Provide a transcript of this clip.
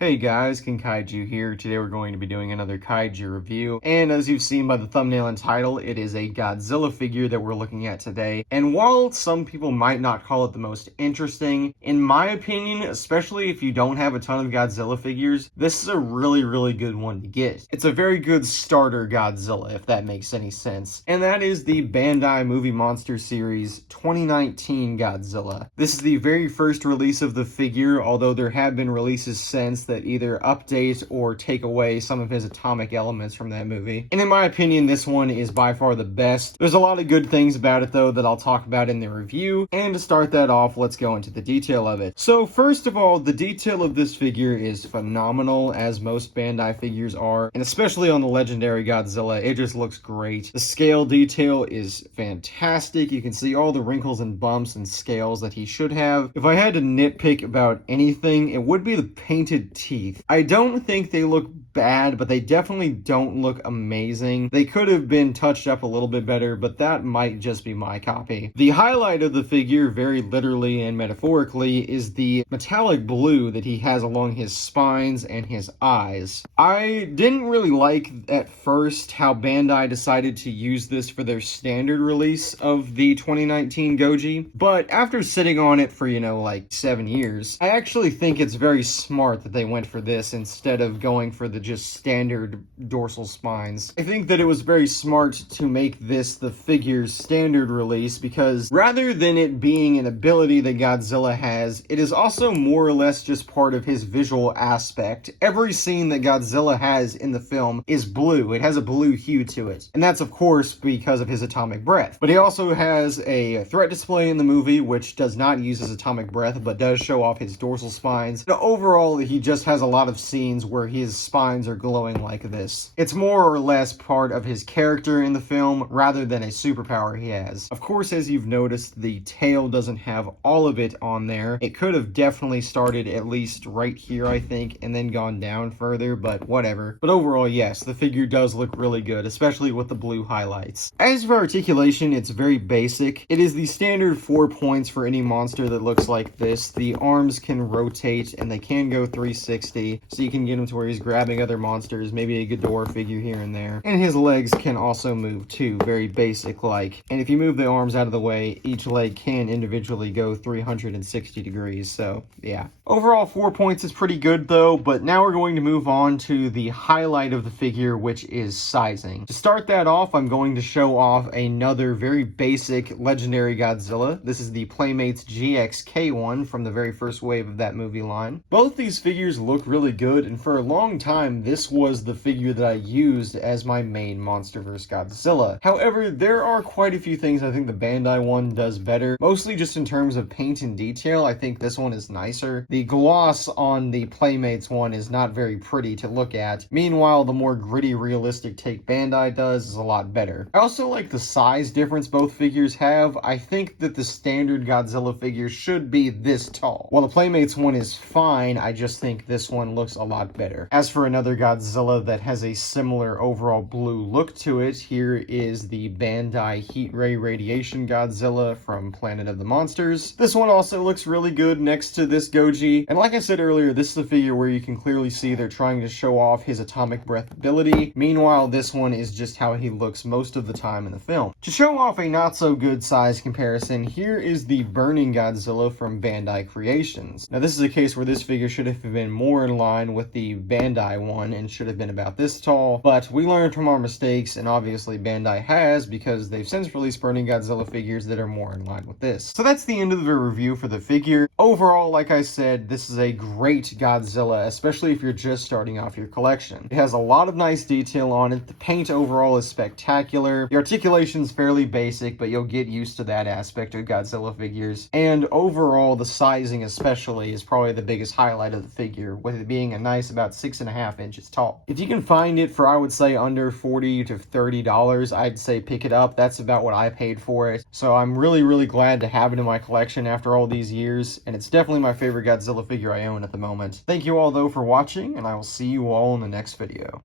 Hey guys, Kaiju here. Today we're going to be doing another Kaiju review, and as you've seen by the thumbnail and title, it is a Godzilla figure that we're looking at today. And while some people might not call it the most interesting, in my opinion, especially if you don't have a ton of Godzilla figures, this is a really good one to get. It's a very good starter Godzilla, if that makes any sense. And that is the Bandai Movie Monster Series 2019 Godzilla. This is the very first release of the figure, although there have been releases since that either update or take away some of his atomic elements from that movie. And in my opinion, this one is by far the best. There's a lot of good things about it though that I'll talk about in the review, and to start that off, let's go into the detail of it. So first of all, the detail of this figure is phenomenal, as most Bandai figures are, and especially on the legendary Godzilla, it just looks great. The scale detail is fantastic. You can see all the wrinkles and bumps and scales that he should have. If I had to nitpick about anything, it would be the painted teeth. I don't think they look bad, but they definitely don't look amazing. They could have been touched up a little bit better, but that might just be my copy. The highlight of the figure, very literally and metaphorically, is the metallic blue that he has along his spines and his eyes. I didn't really like at first how Bandai decided to use this for their standard release of the 2019 Goji, but after sitting on it for, like 7 years, I actually think it's very smart that they went for this instead of going for the just standard dorsal spines. I think that it was very smart to make this the figure's standard release because rather than it being an ability that Godzilla has, it is also more or less just part of his visual aspect. Every scene that Godzilla has in the film is blue. It has a blue hue to it. And that's of course because of his atomic breath. But he also has a threat display in the movie which does not use his atomic breath but does show off his dorsal spines. And overall, he just has a lot of scenes where his spines are glowing like this. It's more or less part of his character in the film rather than a superpower he has. Of course, as you've noticed, the tail doesn't have all of it on there. It could have definitely started at least right here, I think, and then gone down further, but whatever. But overall, yes, the figure does look really good, especially with the blue highlights. As for articulation, it's very basic. It is the standard 4 points for any monster that looks like this. The arms can rotate and they can go 360, so you can get him to where he's grabbing other monsters, maybe a Ghidorah figure here and there. And his legs can also move too, very basic like. And if you move the arms out of the way, each leg can individually go 360 degrees, so yeah. Overall, 4 points is pretty good though, but now we're going to move on to the highlight of the figure, which is sizing. To start that off, I'm going to show off another very basic legendary Godzilla. This is the Playmates GXK one from the very first wave of that movie line. Both these figures look really good, and for a long time, this was the figure that I used as my main MonsterVerse Godzilla. However, there are quite a few things I think the Bandai one does better, mostly just in terms of paint and detail. I think this one is nicer. The gloss on the Playmates one is not very pretty to look at. Meanwhile, the more gritty, realistic take Bandai does is a lot better. I also like the size difference both figures have. I think that the standard Godzilla figure should be this tall. While the Playmates one is fine, I just think this one looks a lot better. As for another Godzilla that has a similar overall blue look to it, here is the Bandai Heat Ray Radiation Godzilla from Planet of the Monsters. This one also looks really good next to this Goji, and like I said earlier, this is the figure where you can clearly see they're trying to show off his atomic breath ability. Meanwhile, this one is just how he looks most of the time in the film. To show off a not so good size comparison, here is the Burning Godzilla from Bandai Creations. Now this is a case where this figure should have been more in line with the Bandai one and should have been about this tall, but we learned from our mistakes, and obviously Bandai has, because they've since released Burning Godzilla figures that are more in line with this. So that's the end of the review for the figure. Overall, like I said, this is a great Godzilla, especially if you're just starting off your collection. It has a lot of nice detail on it. The paint overall is spectacular. The articulation's fairly basic, but you'll get used to that aspect of Godzilla figures. And overall, the sizing especially is probably the biggest highlight of the figure, with it being a nice about 6.5 inches tall. If you can find it for, I would say, under $40 to $30, I'd say pick it up. That's about what I paid for it. So I'm really glad to have it in my collection after all these years, and it's definitely my favorite Godzilla figure I own at the moment. Thank you all though for watching, and I will see you all in the next video.